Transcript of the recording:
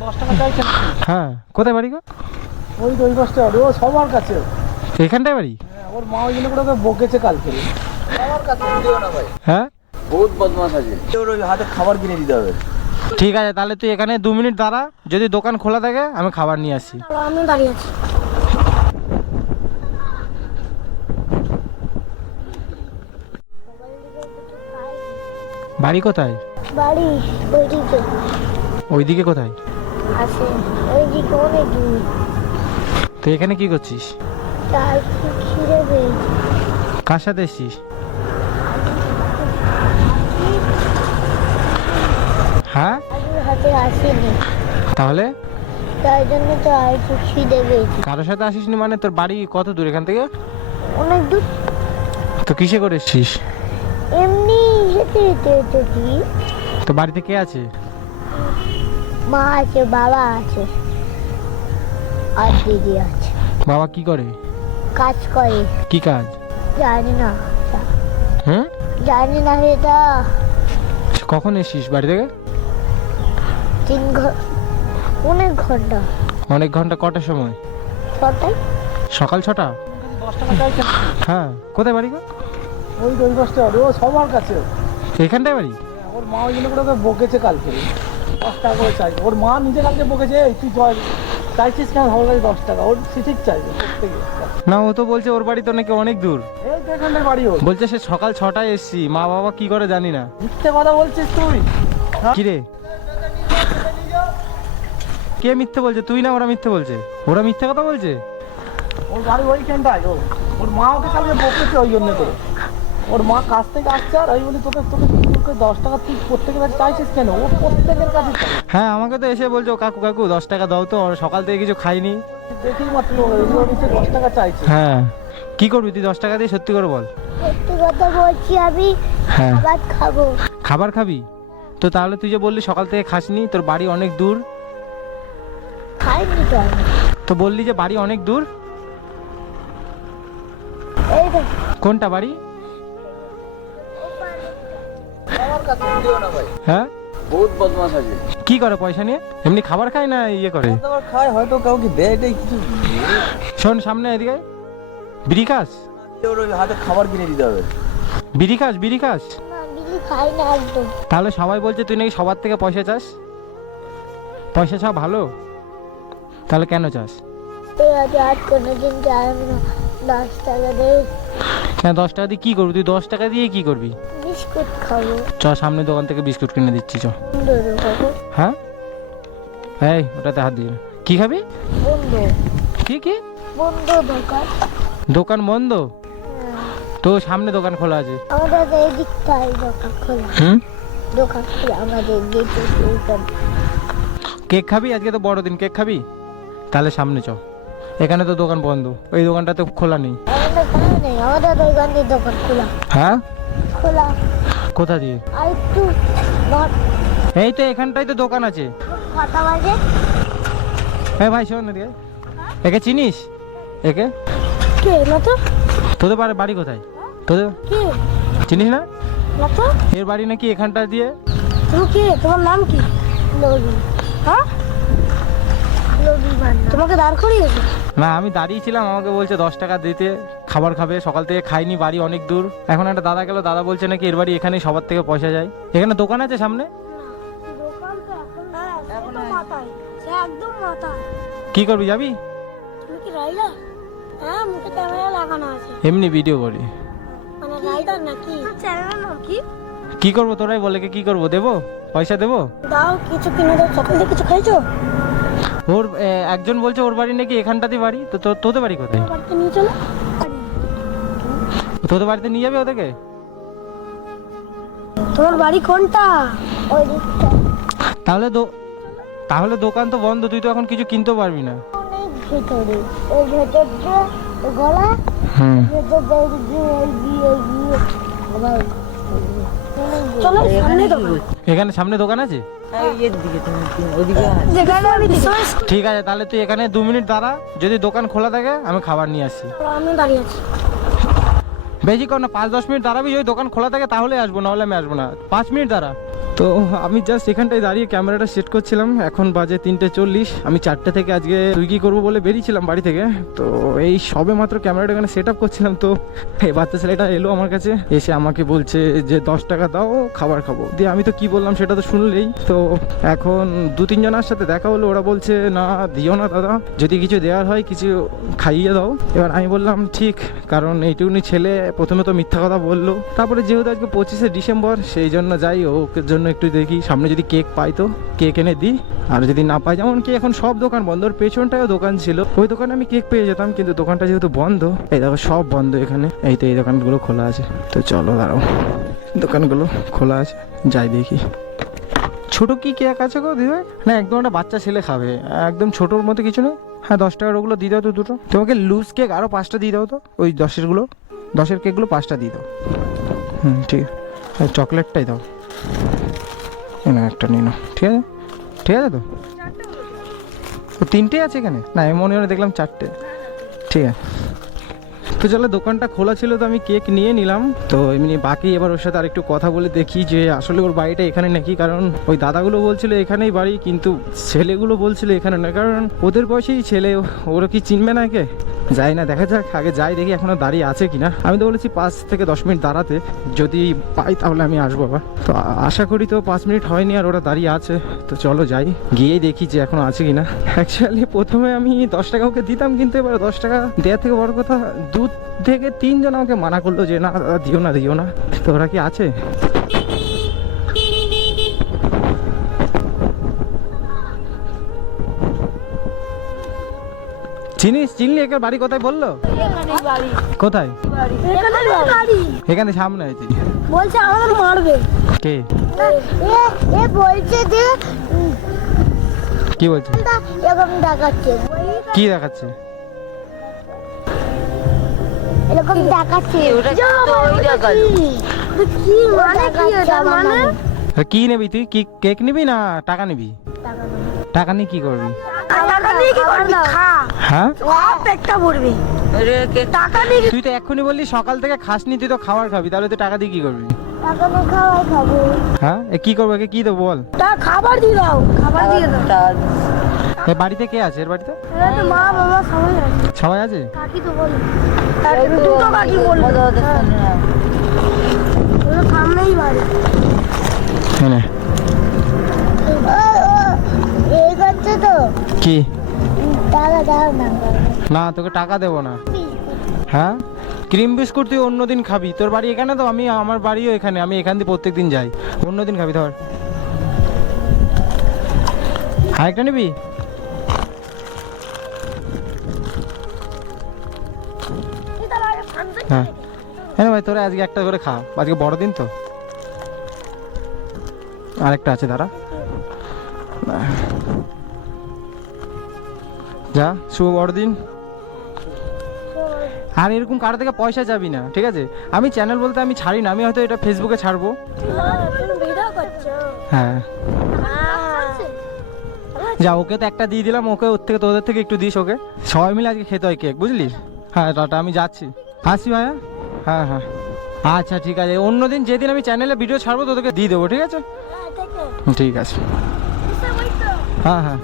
10 টাকা চাইছেন? হ্যাঁ, কোথায় বাড়ি গো? ওই বাসটা ও সবার কাছে। এখানটায় বাড়ি? হ্যাঁ, ওর মা ওই জন্য করে ওকে বকেছে কালকে। সবার কাছে দিও না ভাই। হ্যাঁ, বহুত বদমাশ আছে। ওর ওই হাতে খাবার কিনে দিতে হবে। ঠিক আছে, তাহলে তুই এখানে 2 মিনিট দাঁড়া, যদি দোকান খোলা থাকে আমি খাবার নিয়ে আসছি। আমি দাঁড়িয়ে আছি। বাড়ি কোথায়? বাড়ি ওইদিকে ওইদিকে কোথায়? আছে, ওইদিকে অনেক দূর। তুই এখানে কি করছিস? তার খিদে পেয়েছে। কার সাথে এসছিস? হ্যাঁ, আজকে হাতে আসেনি, তাহলে তাই জন্য তো আর একটু খিদে পেয়েছে। কারোর সাথে আসিসনি মানে? তোর বাড়ি কত দূর এখান থেকে? অনেক দূর। তো কিসে করে এসছিস? এমনি হেঁটে হেঁটে এসেছি। তো বাড়িতে কে আছে? মা আছে, বাবা আছে, আর দিদি আছে। বাবা কি করে? কাজ করে। কি কাজ? জানি না, হুম, জানি না সেটা। কখন এসছিস বাড়ি থেকে? 3 ঘন্টা, অনেক ঘন্টা। অনেক ঘন্টা? কটার সময়? 6টায়। সকাল 6টা? 10 টাকা চাইছেন? হ্যাঁ, কোথায় বাড়ি গো? ওই বাসটা ও সবার কাছে। এখানটায় বাড়ি? হ্যাঁ, ওর মা ওই জন্য করে ওকে বকেছে কালকে। 10 টাকা করে চাইছে। ওর মা নিজে কালকে বকেছে, এই তুই চাইছিস কেন সবার কাছে 10 টাকা? ওর ঠিক চাইবে প্রত্যেকে। না, ও তো বলছে ওর বাড়ি তো নাকি অনেক দূর। এই তো এখানটায় বাড়ি ওর। বলছে সে সকাল 6টায় এসছি, মা বাবা কি করে জানি না। মিথ্যে কথা বলছিস তুই। কি রে, কে মিথ্যে বলছে? তুই না ওরা মিথ্যে বলছে? ওরা মিথ্যে কথা বলছে? ওর বাড়ি ওইখানটায়। ওর মা ওকে কালকে বকেছে ওই জন্য করে। ওর মা কাছ থেকে আসছে আর আমি বলি তোকে 10 টাকা তুই প্রত্যেকের কাছে চাইছিস কেন? ও প্রত্যেকের কাছে চাই। হ্যাঁ, আমাকে তো এসে বলছো কাকু কাকু 10 টাকা দাও তো, ওরা সকাল থেকে কিছু খাইনি। দেখেই মাত্র ও নিচে 10 টাকা চাইছে। হ্যাঁ, কি করবি তুই 10 টাকা দিয়ে? সত্যি করে বল। সত্যি কথা বলছি, আমি হ্যাঁ, খাবার খাবো। খাবার খাবি? তো তাহলে তুই যে বললি সকাল থেকে খাসনি, তোর বাড়ি অনেক দূর। খাইনি তো আমি। তো বললি যে বাড়ি অনেক দূর। এই তো কোনটা বাড়ি? আমার কাছে দিও না ভাই। হ্যাঁ, বহুত বদমাশ আছে। কি করে পয়সা নিয়ে? এমনি খাবার খায় না ইয়ে করে? খাবার খায় হয়তো, কাউকে দেয় এটাই কিছু। শোন, সামনে এদিকে বিড়ি খাস? ওর ওই হাতে খাবার কিনে দিতে হবে। বিড়ি খাস? বিড়ি খাস? না, বিলি খাই না একদম। তাহলে সবাই বলছে তুই নাকি সবার থেকে পয়সা চাস। পয়সা চাও ভালো, তাহলে কেন চাস? এই আজ কোনোদিন চাই না। 10 টাকা দিয়ে হ্যাঁ, 10 টাকা দিয়ে কি করবি তুই? 10 টাকা দিয়ে কি করবি? বিস্কুট খাবো। চ, সামনে দোকান থেকে বিস্কুট কিনে দিচ্ছি, চ। বন্ধু খাবো। হ্যাঁ, এই ওটাতে হাত দিবি না। কি খাবি? বন্ধু, কি কি? বন্ধু দোকান। দোকান বন্ধ? তো সামনে দোকান খোলা আছে। আমাদের এই দিকটাই দোকান খোলা। হুম, দোকান খোলা আমাদের গেটে দোকান। কেক খাবি? আজকে তো বড়দিন, কেক খাবি? তাহলে সামনে চ, এখানে তো দোকান বন্ধ, ওই দোকানটা তো খোলা নেই। আমাদের খোলা নেই, আমাদের দোকানের দোকান খোলা। হ্যাঁ, খোলা। কোথা দিয়ে? আর একটু এই তো এখানটাই তো দোকান আছে। 6টা বাজে। হ্যাঁ ভাই, শোন এদিকে। একে চিনিস? একে? কে না তো? তোদের বাড়ি কোথায়? তোদের কে চিনিস না? না তো? এর বাড়ি নাকি এখানটা দিয়ে। তুমি কে? তোমার নাম কি? লবি। হ্যাঁ, লবি বান্না। তোমাকে দাঁড় করিয়েছে? না, আমি দাঁড়িয়েছিলাম, আমাকে বলছে 10 টাকা দিতে, খাবার খাবে, সকাল থেকে খাইনি, বাড়ি অনেক দূর। এখন একটা দাদা গেল, দাদা বলছে নাকি এর বাড়ি এখানেই, সবার থেকে পয়সা যায়। এখানে দোকান আছে সামনে? দোকান তো এখন মাথায়, সে একদম মাথায়। কি করবি, যাবি? তুমি কি রাইডার? হ্যাঁ, মুখে ক্যামেরা লাগানো আছে। এমনি ভিডিও করি। মানে রাইডার নাকি? চ্যানেলের নাম কি? কি করবো তোরাই বলে, কি করবো? দেবো? পয়সা দেবো? দাও, কিছু কিনে দাও। সকালে কিছু খাইছো? ওর একজন বলছে ওর বাড়ি নাকি এখানটাতে বাড়ি, তো তোদের বাড়ি কোথায়? তোমার বাড়িতে নিয়ে চলো। তোদের বাড়িতে নিয়ে যাবে ওদেরকে? তোমার বাড়ি কোনটা? ওই দিকটা। তাহলে দোকান তো বন্ধ, তুই তো এখন কিছু কিনতেও পারবি না। অনেক ভেতরে, ওই ভেতরটা গলা, হুম, ভেতর দিয়ে আবার চলো সামনে দোকান। এখানে সামনে দোকান আছে? যেখানে আমি ঠিক আছে, তাহলে তুই এখানে 2 মিনিট দাঁড়া, যদি দোকান খোলা থাকে আমি খাবার নিয়ে আসছি। আমি দাঁড়িয়ে আছি। বেশি কর না, 5-10 মিনিট দাঁড়াবি, যদি দোকান খোলা থাকে তাহলে আসবো, নাহলে আমি আসবো না। 5 মিনিট দাঁড়া। তো আমি জাস্ট এখানটায় দাঁড়িয়ে ক্যামেরাটা সেট করছিলাম, এখন বাজে 3:40। আমি 4টে থেকে আজকে সুইগি করবো বলে বেরিয়েছিলাম বাড়ি থেকে। তো এই সবে মাত্র ক্যামেরাটা এখানে সেট আপ করছিলাম, তো এই বাচ্চা ছেলেটা এলো আমার কাছে, এসে আমাকে বলছে যে 10 টাকা দাও খাবার খাবো। দিয়ে আমি তো কি বললাম সেটা তো শুনলেই। তো এখন 2-3 জনের সাথে দেখা হলো, ওরা বলছে না দিও না দাদা, যদি কিছু দেওয়ার হয় কিছু খাইয়ে দাও। এবার আমি বললাম ঠিক, কারণ এইটুকুনি ছেলে প্রথমে তো মিথ্যা কথা বললো, তারপরে যেহেতু আজকে 25শে ডিসেম্বর সেই জন্য যাই ওকে জন্য একটু দেখি সামনে যদি কেক পাই তো কেক এনে দিই, আর যদি না পাই, যেমন কি এখন সব দোকান বন্ধ, ওর পেছনটায়ও দোকান ছিল, ওই দোকানে আমি কেক পেয়ে যেতাম, কিন্তু দোকানটা যেহেতু বন্ধ, এই দেখো সব বন্ধ এখানে। এই তো এই দোকানগুলো খোলা আছে, তো চলো দাঁড়াও, দোকানগুলো খোলা আছে, যাই দেখি। ছোট কি কেক আছে গো দিদি? না একদম একটা বাচ্চা ছেলে খাবে, একদম ছোটোর মতো কিছু নেই। হ্যাঁ 10 টাকার ওগুলো দিয়ে দাও তো দুটো। তোমাকে লুজ কেক আরও 5টা দিয়ে দাও তো, ওই 10-এর কেকগুলো 5টা দিয়ে দাও। ঠিক আছে, চকলেটটাই দাও না, একটা নিয়ে নাও। ঠিক আছে, ঠিক আছে তো। ও 3টে আছে এখানে? না আমি মনে হয় দেখলাম 4টে। ঠিক আছে, তো চলো দোকানটা খোলা ছিল তো আমি কেক নিয়ে নিলাম। তো এমনি বাকি এবার ওর সাথে আরেকটু কথা বলে দেখি যে আসলে ওর বাড়িটা এখানে নাকি, কারণ ওই দাদাগুলো বলছিল এখানেই বাড়ি, কিন্তু ছেলেগুলো বলছিল এখানে না, কারণ ওদের বয়সেই ছেলে, ওরা কি চিনবে না একে? যাই না, দেখা যাক, আগে যাই দেখি এখনো দাঁড়িয়ে আছে কিনা। আমি তো বলেছি 5 থেকে 10 মিনিট দাঁড়াতে, যদি পাই তাহলে আমি আসবো আবার। তো আশা করি তো 5 মিনিট হয়নি আর ওরা দাঁড়িয়ে আছে, তো চলো যাই, গিয়েই দেখি যে এখনো আছে কিনা। অ্যাকচুয়ালি প্রথমে আমি 10 টাকা ওকে দিতাম, কিন্তু এবার 10 টাকা দেওয়ার থেকে বড় কথা 2 থেকে 3 জন আমাকে মানা করলো যে না দিও না দিও না। তো ওরা কি আছে? চিনলি একে বাড়ি কোথায় বললো? কোথায়? এখানে সামনে আছে। বলছে আমাদের মারবে। কে? এ বলছে যে কি বলছে? এরকম দেখাচ্ছে। কি দেখাচ্ছে? এরকম দেখাচ্ছে। ওটা তো ওই দেখালো। কি মানে কি এটা মানে? কি নিবি তুই? কি কেক নিবি না টাকা নিবি? টাকা নিয়ে কি করবি? টাকা নিয়ে কি করবি? খা। হ্যাঁ? পেটটা ভরবি। টাকা নিয়ে তুই তো এক্ষুনি বললি সকাল থেকে খাসনি, তুই তো খাবার খাবি, তাহলে তুই টাকা দিয়ে কি করবি? টাকা নিয়ে খাওয়াই খাবো। হ্যাঁ কি করবো, একে কি দেবো বল? তা খাবার দিয়ে দাও। খাবার দিয়ে দাও। এই বাড়িতে কে আছে? এর বাড়িতে মা বাবা সবাই আছে। সবাই আছে? কাকি তো বল। দুটো কাকি বললো। সামনেই বাড়ি। হ্যাঁ এই করছে তো। কি? টাকা দাও না। না তোকে টাকা দেবো না। হ্যাঁ ক্রিম বিস্কুট তুই অন্যদিন খাবি, তোর বাড়ি এখানে তো, আমি আমার বাড়িও এখানে, আমি এখান দিয়ে প্রত্যেকদিন যাই, অন্যদিন খাবি। ধর আরেকটা নিবি? হ্যাঁ হ্যাঁ ভাই তোরা আজকে একটা করে খা, আজকে বড়দিন তো। আরেকটা আছে দাঁড়া, যা শুভ বড়দিন। আর এরকম কারো থেকে পয়সা যাবি না, ঠিক আছে? আমি চ্যানেল বলতে আমি ছাড়ি না, আমি হয়তো এটা ফেসবুকে ছাড়বো। হ্যাঁ যা, ওকে তো একটা দিয়ে দিলাম, ওকে ওর থেকে তোদের থেকে একটু দিস ওকে, সবাই মিলে আজকে খেতে হয় কেক, বুঝলি? হ্যাঁ টাটা, আমি যাচ্ছি, আসি ভাইয়া। হ্যাঁ হ্যাঁ আচ্ছা ঠিক আছে, অন্যদিন যেদিন আমি চ্যানেলে ভিডিও ছাড়বো তোদেরকে দিয়ে দেবো, ঠিক আছে? ঠিক আছে, হ্যাঁ হ্যাঁ।